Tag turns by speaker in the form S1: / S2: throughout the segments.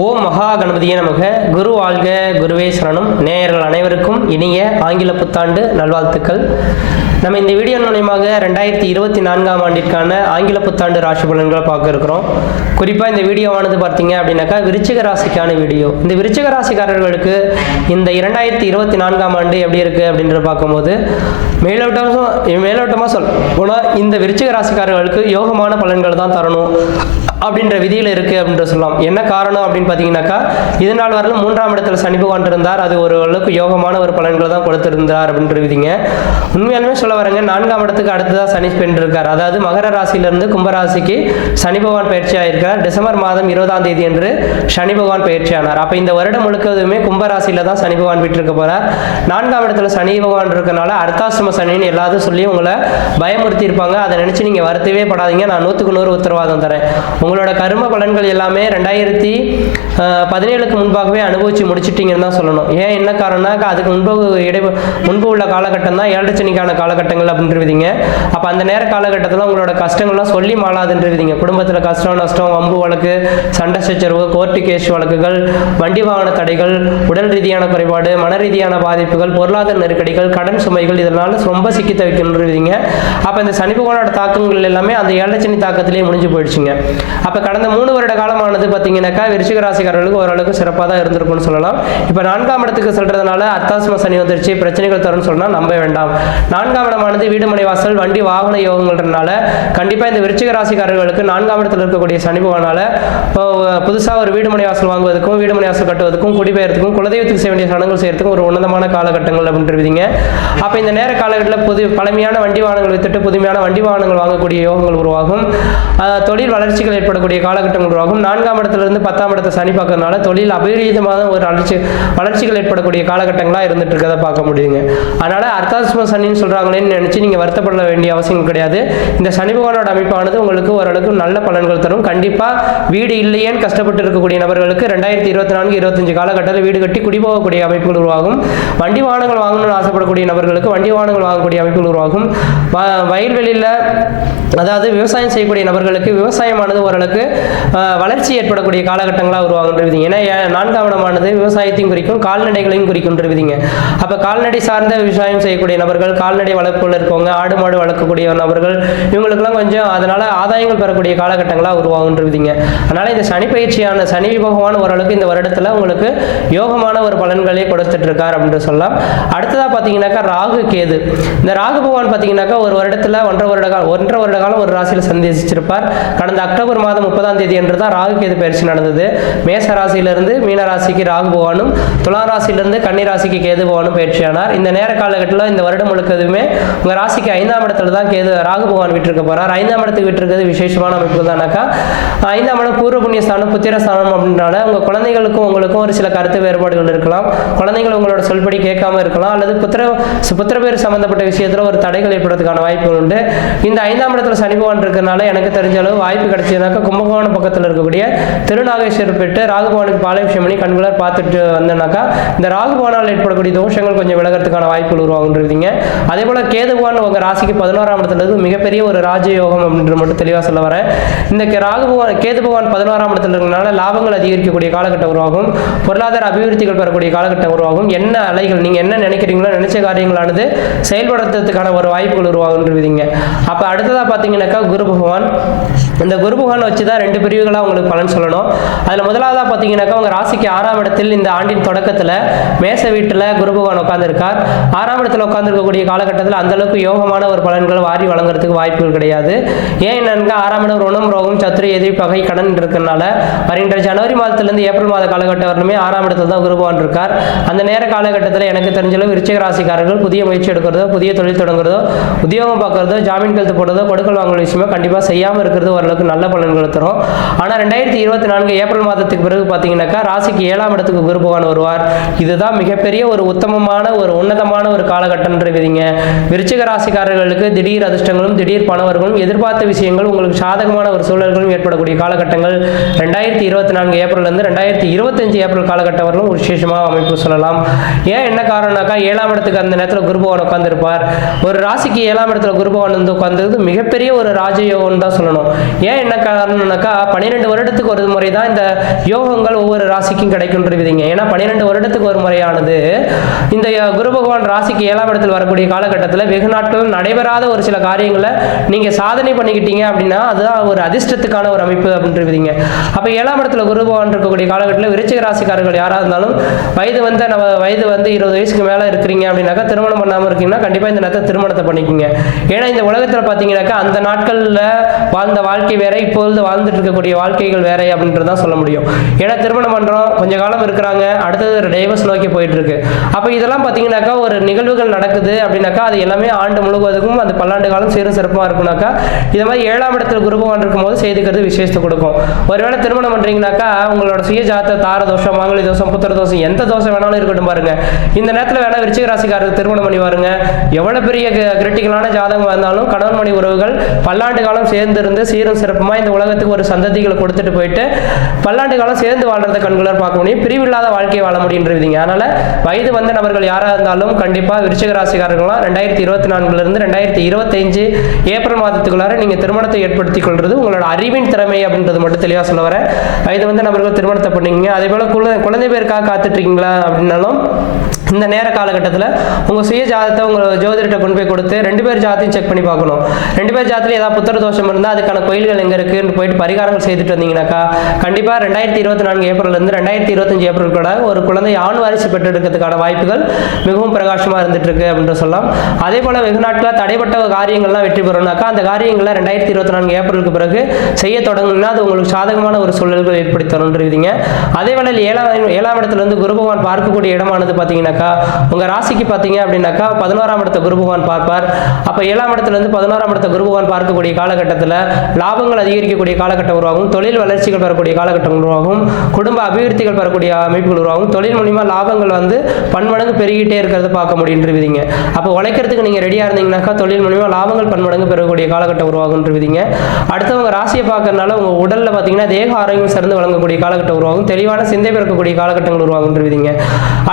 S1: ஓம் மகா கணபதியே நமக. குரு வாழ்க. குருவே சரணம். நேயர்கள் அனைவருக்கும் இனிய ஆங்கில புத்தாண்டு நல்வாழ்த்துக்கள். நம்ம இந்த வீடியோ மூலயமாக ரெண்டாயிரத்தி இருபத்தி நான்காம் ஆண்டிற்கான ஆங்கில புத்தாண்டு ராசி பலன்களை பார்க்க இருக்கிறோம். குறிப்பாக இந்த வீடியோவானது பார்த்தீங்க அப்படின்னாக்கா விருச்சிக ராசிக்கான வீடியோ. இந்த விருச்சிக ராசிக்காரர்களுக்கு இந்த இரண்டாயிரத்தி இருபத்தி நான்காம் ஆண்டு எப்படி இருக்குது அப்படின்றத பார்க்கும்போது மேலோட்டமாக மேலோட்டமாக சொல். போனால் இந்த விருச்சிக ராசிக்காரர்களுக்கு யோகமான பலன்கள் தான் தரணும். அப்படின்ற விதியில் இருக்குது அப்படின்ற சொல்லலாம். என்ன காரணம் அப்படின்னு பார்த்தீங்கன்னாக்கா இது நாள் வரலும் மூன்றாம் இடத்துல சனி பகவான் இருந்தார். அது ஒரு அளவுக்கு யோகமான ஒரு பலன்களை தான் கொடுத்திருந்தார் அப்படின்ற விதிங்க. உண்மையாலுமே சொல்ல வரேங்க நான்காம் இடத்துக்கு அடுத்ததாக சனி பெண் இருக்கார் அதாவது மகர ராசியிலிருந்து கும்பராசிக்கு சனி பகவான் பயிற்சி ஆயிருக்கார் டிசம்பர் மாதம் இருபதாம் தேதி என்று சனி பகவான் பயிற்சியானார். அப்போ இந்த வருடம் முழுக்கதுமே கும்பராசியில் தான் சனி பகவான் விட்டுருக்க போகிறார் நான்காம் இடத்துல சனி பகவான் இருக்கனால அர்த்தாசிரம சனின்னு எல்லாரும் சொல்லி உங்களை பயமுறுத்தி இருப்பாங்க அதை நினச்சி நீங்கள் வருத்தவே படாதீங்க. நான் நூற்றுக்கு நூறு உத்தரவாதம் தரேன். உங்களோட கரும பலன்கள் எல்லாமே ரெண்டாயிரத்தி பதினேழுக்கு முன்பாகவே அனுபவிச்சு முடிச்சிட்டிங்கன்னு தான் சொல்லணும். ஏன் என்ன காரணம்னா அதுக்கு முன்பு இடை முன்பு உள்ள காலகட்டம் தான் ஏழச்சனிக்கான காலகட்டங்கள் அப்படின்றவிதிங்க அப்போ அந்த நேர காலகட்டத்தில் உங்களோட கஷ்டங்கள்லாம் சொல்லி மாளாதுன்றவிதிங்க குடும்பத்தில் கஷ்டம் நஷ்டம் வம்பு வழக்கு சண்டை சச்சரவு கோர்ட்டு கேஸ் வழக்குகள் வண்டி வாகன தடைகள் உடல் ரீதியான குறைபாடு மன ரீதியான பாதிப்புகள் பொருளாதார நெருக்கடிகள் கடன் சுமைகள் இதனால ரொம்ப சிக்கி தவிக்கின்றவிதிங்க அப்போ இந்த சனி பகவானோட தாக்கங்கள் எல்லாமே அந்த ஏழச்சனி தாக்கத்திலேயே முடிஞ்சு போயிடுச்சுங்க. அப்போ கடந்த மூணு வருட காலமானது பார்த்தீங்கன்னாக்கா விருச்சிக ராசிக்காரர்களுக்கு ஓரளவுக்கு சிறப்பாக தான் இருந்திருக்கும்னு சொல்லலாம். இப்போ நான்காம் இடத்துக்கு செல்றதுனால அத்தாசம சனி வந்துருச்சு பிரச்சனைகள் தரும்னு சொன்னால் நம்ப வேண்டாம். நான்காம் இடமானது வீடு மனை வாசல் வண்டி வாகன யோகங்கள்ன்றனால கண்டிப்பாக இந்த விருச்சிக ராசிக்காரர்களுக்கு நான்காம் இடத்துல இருக்கக்கூடிய சனி பகவானால புதுசாக ஒரு வீடு மனை வாசல் வாங்குவதற்கும் வீடு மனை வாசல் கட்டுவதற்கும் குடிபெயர்த்துக்கும் குலதெய்வத்துக்கு செய்ய வேண்டிய சடங்குகள் செய்யறதுக்கும் ஒரு உன்னதமான காலகட்டங்கள் அப்படின்றீங்க அப்போ இந்த நேர காலகட்டத்தில் புது பழமையான வண்டி வாகனங்கள் வித்துட்டு புதுமையான வண்டி வாகனங்கள் வாங்கக்கூடிய யோகங்கள் உருவாகும். தொழில் வளர்ச்சிகள் ஏற்படக்கூடிய காலகட்டங்கள் உருவாகும் நான்காம் இடத்துலேருந்து பத்தாம் இடத்தை சனி பார்க்கறதுனால தொழில் அபரீதமான ஒரு வளர்ச்சி வளர்ச்சிகள் ஏற்படக்கூடிய காலகட்டங்களாக இருந்துட்டு இருக்கிறத பார்க்க முடியுங்க. அதனால அர்த்தாசிம சனின்னு சொல்கிறாங்களேன்னு நினச்சி நீங்க வருத்தப்பட வேண்டிய அவசியம் கிடையாது. இந்த சனி பகவானோட அமைப்பானது உங்களுக்கு ஓரளவுக்கு நல்ல பலன்கள் தரும். கண்டிப்பாக வீடு இல்லையேன்னு கஷ்டப்பட்டு இருக்கக்கூடிய நபர்களுக்கு ரெண்டாயிரத்தி இருபத்தி நான்கு இருபத்தஞ்சு காலகட்டத்தில் வீடு கட்டி குடிபோகக்கூடிய அமைப்புகள் உருவாகும். வண்டி வாகனங்கள் வாங்கணும்னு ஆசைப்படக்கூடிய நபர்களுக்கு வண்டி வாகனங்கள் வாங்கக்கூடிய அமைப்புகள் உருவாகும். வயல்வெளியில் அதாவது விவசாயம் செய்யக்கூடிய நபர்களுக்கு விவசாயமானது ஓரளவுக்கு வளர்ச்சி ஏற்படக்கூடிய காலகட்டங்களாக உருவாகுன்றது ஏன்னா ஏ- நான்காம் இடமானது விவசாயத்தையும் குறிக்கும் கால்நடைகளையும் குறிக்கின்றவிதிங்க அப்போ கால்நடை சார்ந்த விவசாயம் செய்யக்கூடிய நபர்கள் கால்நடை வளர்ப்புகள் இருக்கவங்க ஆடு மாடு வளர்க்கக்கூடிய நபர்கள் இவங்களுக்கெல்லாம் கொஞ்சம் அதனால் ஆதாயங்கள் பெறக்கூடிய காலகட்டங்களாக உருவாகுன்றவிதிங்க அதனால் இந்த சனி பயிற்சியான சனி பகவான் ஓரளவுக்கு இந்த வருடத்தில் உங்களுக்கு யோகமான ஒரு பலன்களே கொடுத்துட்டு இருக்கார் அப்படின்னு சொல்லலாம். அடுத்ததாக பார்த்தீங்கன்னாக்கா ராகு கேது. இந்த ராகு பகவான் பார்த்தீங்கன்னாக்கா ஒரு வருடத்தில் ஒன்றரை வருட காலம் ஒன்றரை வருட காலம் ஒரு ராசியில் சந்திச்சிருப்பார். கடந்த அக்டோபர் மாதம் முப்பதாம் தேதி என்று தான் ராகு கேது பயிற்சி நடந்தது. மேச ராசியிலிருந்து மீன ராசிக்கு ராகு பகவானும் துலா ராசியிலிருந்து கன்னி ராசிக்கு கேது பகவானும் பயிற்சியானார். இந்த நேர காலகட்டத்தில் இந்த வருடம் முழுக்கதுமே உங்கள் ராசிக்கு ஐந்தாம் இடத்துல தான் கேது ராகு பகவான் விட்டுருக்க போகிறார் ஐந்தாம் இடத்துக்கு விட்டுருக்கிறது விசேஷமான அமைப்பு தானாக்கா. ஐந்தாம் இடம் பூர்வ புண்ணிய ஸ்தானம் புத்திர ஸ்தானம் அப்படின்றனால உங்கள் குழந்தைகளுக்கும் உங்களுக்கும் ஒரு சில கருத்து வேறுபாடுகள் இருக்கலாம். குழந்தைகள் உங்களோட சொல்படி கேட்காம இருக்கலாம். அல்லது புத்திர புத்திர பேர் சம்பந்தப்பட்ட விஷயத்தில் ஒரு தடைகள் ஏற்படுறதுக்கான வாய்ப்புகள் உண்டு. இந்த ஐந்தாம் இடத்துல சனி பகவான் இருக்கிறதுனால எனக்கு தெரிஞ்ச அளவு வாய்ப்பு கிடைச்சதுனாக்கா கும்பகோணம் பக்கத்தில் இருக்கக்கூடிய திருநாகேஸ்வரர் பெற்று ராகுபவனுக்கு பாலாபிஷேகம் பண்ணி கண்களால் பார்த்துட்டு வந்தேனாக்கா இந்த ராகுபவனால் ஏற்படக்கூடிய தோஷங்கள் கொஞ்சம் விலகிறதுக்கான வாய்ப்புகள் உருவாகுன்றீங்க அதே போல கேதுபவான் உங்கள் ராசிக்கு பதினோராம் இடத்துல இருந்து மிகப்பெரிய ஒரு ராஜயோகம் அப்படின்ற மட்டும் தெளிவாக சொல்ல வரேன். இந்த கே- கேதுபவான் பதினோராம் இடத்துல இருக்கிறனால லாபங்கள் அதிகரிக்கக்கூடிய காலகட்டம் உருவாகும். பொருளாதார அபிவிருத்திகள் பெறக்கூடிய காலகட்டம் உருவாகும். என்ன அலைகள் நீங்கள் என்ன நினைக்கிறீங்களோ நினைச்ச காரியங்களானது செயல்படுத்துறதுக்கான ஒரு வாய்ப்புகள் உருவாகுன்றீங்க அப்போ அடுத்ததாக பார்த்தீங்கன்னாக்கா குரு பகவான். இந்த குரு பகவான் வச்சு தான் ரெண்டு பிரிவுகளாக உங்களுக்கு பலன் சொல்லணும். அதில் முதலாவதாக பார்த்தீங்கன்னாக்கா உங்கள் ராசிக்கு ஆறாம் இடத்தில் இந்த ஆண்டின் தொடக்கத்தில் மேச வீட்டில் குரு பகவான் உட்காந்துருக்கார் ஆறாம் இடத்துல உட்காந்துருக்கக்கூடிய காலகட்டத்தில் அந்த அளவுக்கு யோகமான ஒரு பலன்கள் வாரி வழங்குறதுக்கு வாய்ப்புகள் கிடையாது. ஏன் என்னன்னா ஆறாம் இடம் ருணம் ரோகம் சத்துரு எதிரி பகை கடன் இருக்கிறனால வருகின்ற ஜனவரி மாதத்திலிருந்து ஏப்ரல் மாத காலகட்டம் வரலுமே ஆறாம் இடத்துல தான் குரு பகவான் இருக்கார். அந்த நேர காலகட்டத்தில் எனக்கு தெரிஞ்சளவு விருச்சிக ராசிக்காரர்கள் புதிய முயற்சி எடுக்கிறதோ புதிய தொழில் தொடங்குறதோ உத்தியோகம் பார்க்குறதோ ஜாமீன் கழுத்து போடுறதோ கொடுக்கல் வாங்கல் விஷயமா கண்டிப்பாக செய்யாமல் இருக்கிறது ஓரளவுக்கு நல்ல பலன் பலன்கள் தரும் ஆனால் ரெண்டாயிரத்தி இருபத்தி நான்கு ஏப்ரல் மாதத்துக்கு பிறகு பார்த்தீங்கன்னாக்கா ராசிக்கு ஏழாம் இடத்துக்கு குரு பகவான் வருவார். இதுதான் மிகப்பெரிய ஒரு உத்தமமான ஒரு உன்னதமான ஒரு காலகட்டம்ன்றவிதிங்க விருச்சிக ராசிக்காரர்களுக்கு திடீர் அதிர்ஷ்டங்களும் திடீர் பணவர்களும் எதிர்பார்த்த விஷயங்கள் உங்களுக்கு சாதகமான ஒரு சூழல்களும் ஏற்படக்கூடிய காலகட்டங்கள். ரெண்டாயிரத்தி இருபத்தி நான்கு ஏப்ரல்லேருந்து ரெண்டாயிரத்தி இருபத்தஞ்சு ஏப்ரல் காலகட்டம் வரலும் ஒரு விசேஷமாக அமைப்பு சொல்லலாம். ஏன் என்ன காரணம்னாக்கா ஏழாம் இடத்துக்கு அந்த நேரத்தில் குரு பகவான் உட்காந்துருப்பார் ஒரு ராசிக்கு ஏழாம் இடத்துல குரு பகவான் வந்து உட்கார்ந்தது மிகப்பெரிய ஒரு ராஜயோகம்னு தான் சொல்லணும். ஏன் என்ன காரணம்னாக்கா பன்னிரெண்டு வருடத்துக்கு ஒரு முறை தான் இந்த யோகங்கள் ஒவ்வொரு ராசிக்கும் கிடைக்கின்றவிதிங்க ஏன்னா பன்னிரெண்டு வருடத்துக்கு ஒரு முறையானது இந்த குரு பகவான் ராசிக்கு ஏழாம் இடத்தில் வரக்கூடிய காலகட்டத்தில் வெகு நாட்கள் நடைபெறாத ஒரு சில காரியங்களை நீங்கள் சாதனை பண்ணிக்கிட்டீங்க அப்படின்னா அதுதான் ஒரு அதிர்ஷ்டத்துக்கான ஒரு அமைப்பு அப்படின்றவிதிங்க அப்போ ஏழாம் இடத்துல குரு பகவான் இருக்கக்கூடிய காலகட்டத்தில் விருச்சிக ராசிக்காரர்கள் யாராக இருந்தாலும் வயது வந்து நம்ம வயது வந்து இருபது வயசுக்கு மேலே இருக்கிறீங்க அப்படின்னாக்கா திருமணம் பண்ணாமல் இருக்கீங்கன்னா கண்டிப்பாக இந்த நேரத்தை திருமணத்தை பண்ணிக்கோங்க. ஏன்னா இந்த உலகத்தில் பார்த்தீங்கன்னாக்கா அந்த நாட்களில் வாழ்ந்த வாழ்க்கை வேற வாழ்ந்து வாழ்ந்துட்டு இருக்கக்கூடிய வாழ்க்கைகள் வேற அப்படின்றதான் சொல்ல முடியும். ஏன்னா திருமணம் பண்ணுறோம் கொஞ்ச காலம் இருக்கிறாங்க அடுத்தது டைவர்ஸ் நோக்கி போயிட்டு இருக்கு அப்போ இதெல்லாம் பாத்தீங்கன்னாக்கா ஒரு நிகழ்வுகள் நடக்குது அப்படின்னாக்கா அது எல்லாமே ஆண்டு முழுவதுக்கும் அது பல்லாண்டு காலம் சீரும் சிறப்பாக இருக்கும்னாக்கா இது மாதிரி ஏழாம் இடத்துல குரு பகவான் இருக்கும்போது செய்துக்கிறது விசேஷத்தை கொடுக்கும். ஒருவேளை திருமணம் பண்றீங்கன்னாக்கா உங்களோட சுய ஜாத்த தார தோஷம் மாங்கலி தோஷம் புத்திர தோஷம் எந்த தோஷம் வேணாலும் இருக்கட்டும் பாருங்க. இந்த நேரத்தில் வேணா விருச்சிக ராசிக்காரருக்கு திருமணம் பண்ணி பாருங்க எவ்வளவு பெரிய கிரிட்டிக்கலான ஜாதகம் இருந்தாலும் கணவன் மணி உறவுகள் பல்லாண்டு காலம் சேர்ந்து இருந்து சீரும் சிறப்புமா இந்த உலகத்துக்கு ஒரு சந்ததிகளை கொடுத்துட்டு போயிட்டு பல்லாண்டு காலம் சேர்ந்து வாழ்றத கண்களால் பார்க்க முடியும். பிரிவில்லாத வாழ்க்கையை வாழ முடியுன்றதுங்க அதனால வயது வந்த நபர்கள் யாராக இருந்தாலும் கண்டிப்பாக விருச்சிக ராசிக்காரர்களும் ரெண்டாயிரத்தி இருபத்தி நான்குலேருந்து ரெண்டாயிரத்தி இருபத்தஞ்சு ஏப்ரல் மாதத்துக்குள்ளார நீங்கள் திருமணத்தை ஏற்படுத்திக் கொள்வது உங்களோட அறிவின் திறமை அப்படின்றது மட்டும் தெளிவாக சொல்ல வரேன். வயது வந்து நபர்கள் திருமணத்தை பண்ணீங்க அதே போல் குழந்தை குழந்தை பேருக்காக காத்துட்டு இருக்கீங்களா அப்படின்னாலும் இந்த நேர காலகட்டத்தில் உங்கள் சுய ஜாதத்தை உங்கள் ஜோதிடத்தை கொண்டு போய் கொடுத்து ரெண்டு பேர் ஜாதத்தையும் செக் பண்ணி பார்க்கணும். ரெண்டு பேர் ஜாதத்தில் ஏதாவது புத்திர தோஷம் இருந்தால் அதுக்கான கோயில்கள் எங்கே இருக்குது இருக்குன்னு போயிட்டு பரிகாரங்கள் செய்துட்டு வந்தீங்கன்னாக்கா கண்டிப்பாக ரெண்டாயிரத்தி இருபத்தி நான்கு ஏப்ரல்லேருந்து ரெண்டாயிரத்தி இருபத்தஞ்சு ஏப்ரல் கூட ஒரு குழந்தை ஆண் வாரிசு பெற்றெடுக்கிறதுக்கான வாய்ப்புகள் மிகவும் பிரகாசமாக இருந்துட்டு இருக்கு அப்படின்னு சொல்லலாம். அதே போல் வெகு நாட்களில் தடைப்பட்ட காரியங்கள்லாம் வெற்றி பெறணும்னாக்கா அந்த காரியங்களை ரெண்டாயிரத்தி இருபத்தி நான்கு ஏப்ரலுக்கு பிறகு செய்ய தொடங்குனா அது உங்களுக்கு சாதகமான ஒரு சூழல்கள் ஏற்படுத்தி தருன்றீங்க அதே வேளையில் ஏழாம் ஏழாம் இடத்துலேருந்து குரு பகவான் பார்க்கக்கூடிய இடமானது பார்த்தீங்கன்னாக்கா உங்கள் ராசிக்கு பார்த்தீங்க அப்படின்னாக்கா பதினோராம் இடத்த குரு பகவான் பார்ப்பார். அப்போ ஏழாம் இடத்துலேருந்து பதினோராம் இடத்த குரு பகவான் பார்க்கக்கூடிய காலகட்டத்தில் லாபங்கள் அதிகரிக்க அதிகரிக்கக்கூடிய காலகட்டம் உருவாகும். தொழில் வளர்ச்சிகள் பெறக்கூடிய காலகட்டம் உருவாகும். குடும்ப அபிவிருத்திகள் பெறக்கூடிய அமைப்புகள் உருவாகும். தொழில் மூலியமா லாபங்கள் வந்து பன்மடங்கு பெருகிட்டே இருக்கிறத பார்க்க முடியுன்றவிதிங்க அப்போ உழைக்கிறதுக்கு நீங்க ரெடியா இருந்தீங்கன்னாக்கா தொழில் மூலியமா லாபங்கள் பன்மடங்கு பெறக்கூடிய காலகட்டம் உருவாகுன்றவிதிங்க அடுத்தவங்க ராசியை பார்க்கறதுனால உங்க உடல்ல பார்த்தீங்கன்னா தேக ஆரோக்கியம் சிறந்து வழங்கக்கூடிய காலகட்டம் உருவாகும். தெளிவான சிந்தை பிறக்கக்கூடிய காலகட்டங்கள் உருவாகுன்றவிதிங்க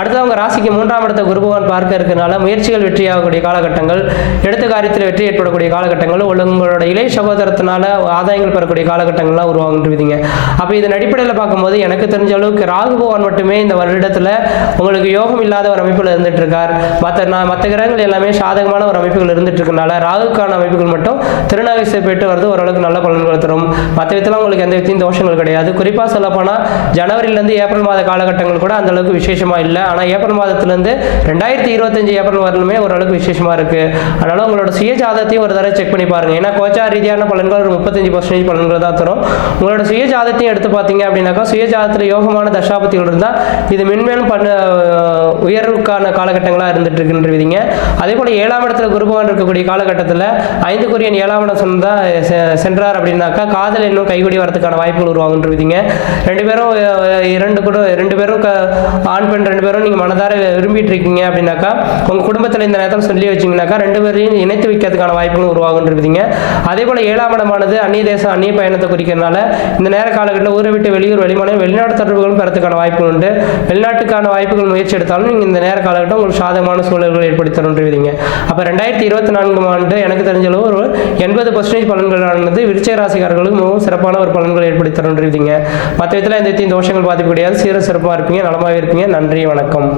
S1: அடுத்தவங்க ராசிக்கு மூன்றாம் இடத்த குருபவான் பார்க்க இருக்கிறனால முயற்சிகள் வெற்றியாகக்கூடிய காலகட்டங்கள் எடுத்த காரியத்தில் வெற்றி ஏற்படக்கூடிய காலகட்டங்கள் உங்களோட இளைய சகோதரத்தினால ஆதாயங்கள் பெறக்கூடிய காலகட்டங்கள்லாம் உருவாகுன்றவிதிங்க அப்போ இதன் அடிப்படையில் பார்க்கும்போது எனக்கு தெரிஞ்ச அளவுக்கு ராகு பகவான் மட்டுமே இந்த வருடத்தில் உங்களுக்கு யோகம் இல்லாத ஒரு அமைப்பில் இருந்துட்டு இருக்கார் மற்ற நான் மற்ற கிரகங்கள் எல்லாமே சாதகமான ஒரு அமைப்புகள் இருந்துட்டு இருக்கனால ராகுக்கான அமைப்புகள் மட்டும் திருநாகேசை போயிட்டு வருது ஓரளவுக்கு நல்ல பலன்கள் தரும். மற்ற விதத்தில் உங்களுக்கு எந்த விதத்தையும் தோஷங்கள் கிடையாது. குறிப்பாக சொல்லப்போனால் ஜனவரியிலேருந்து ஏப்ரல் மாத காலகட்டங்கள் கூட அந்த அளவுக்கு விசேஷமா இல்லை. ஆனால் ஏப்ரல் மாதத்துலேருந்து ரெண்டாயிரத்தி இருபத்தஞ்சு ஏப்ரல் வரலுமே ஓரளவுக்கு விசேஷமா இருக்கு. அதனால உங்களோட சுய ஜாதத்தையும் ஒரு தடவை செக் பண்ணி பாருங்க. ஏன்னா கோச்சா ரீதியான பலன்கள் ஒரு முப்பத்தஞ்சு பர்சன்டேஜ் பலன்கள் தான் தரும். உங்களோட சுய ஜாதத்தையும் எடுத்து பார்த்தீங்க அப்படின்னாக்கா சுய ஜாதத்தில் யோகமான தசாபத்திகள் இருந்தால் இது மென்மேலும் பண்ண உயர்வுக்கான காலகட்டங்களாக இருந்துட்டு இருக்குன்றீங்க அதே போல ஏழாம் இடத்துல குருபகவான் இருக்கக்கூடிய காலகட்டத்தில் ஐந்து குரியன் ஏழாம் இடம் சொன்னா சென்றார் அப்படின்னாக்கா காதல் இன்னும் கைகூடி வரதுக்கான வாய்ப்புகள் உருவாகுன்றீங்க ரெண்டு பேரும் இரண்டு கூட ரெண்டு பேரும் ஆண் பெண் ரெண்டு பேரும் நீங்கள் மனதார விரும்பிட்டு இருக்கீங்க அப்படின்னாக்கா உங்கள் குடும்பத்தில் இந்த நேரத்தில் சொல்லி வச்சீங்கன்னாக்கா ரெண்டு பேரையும் இணைத்து வைக்கிறதுக்கான வாய்ப்புகளும் உருவாகுன்றீங்க அதே போல ஏழாம் இடமானது அந்நிய தேசம் அந்நிய பயணத்தை குறிக்கிறதுனால இந்த நேர காலகட்டத்தில் ஊரை விட்டு வெளியூர் வெளிமாநிலம் வெளிநாட்டு தொடர்புகளும் பெறத்துக்கான வாய்ப்புகள் உண்டு. வெளிநாட்டுக்கான வாய்ப்புகள் முயற்சி எடுத்தாலும் நீங்கள் இந்த நேர காலகட்டம் உங்களுக்கு சாதகமான சூழல்கள் ஏற்படுத்தி தருன்றீங்க அப்போ ரெண்டாயிரத்தி இருபத்தி நான்காம் ஆண்டு எனக்கு தெரிஞ்ச அளவு ஒரு எண்பது பர்சன்டேஜ் பலன்களானது விருச்சய ராசிக்காரர்களுக்கு மிகவும் சிறப்பான ஒரு பலன்கள் ஏற்படுத்தி தருன்றீங்க மற்ற விதத்தில் எந்த தோஷங்கள் பாதிப்பு கிடையாது சீர சிறப்பாக இருப்பீங்க நலமாக இருப்பீங்க. நன்றி வணக்கம்.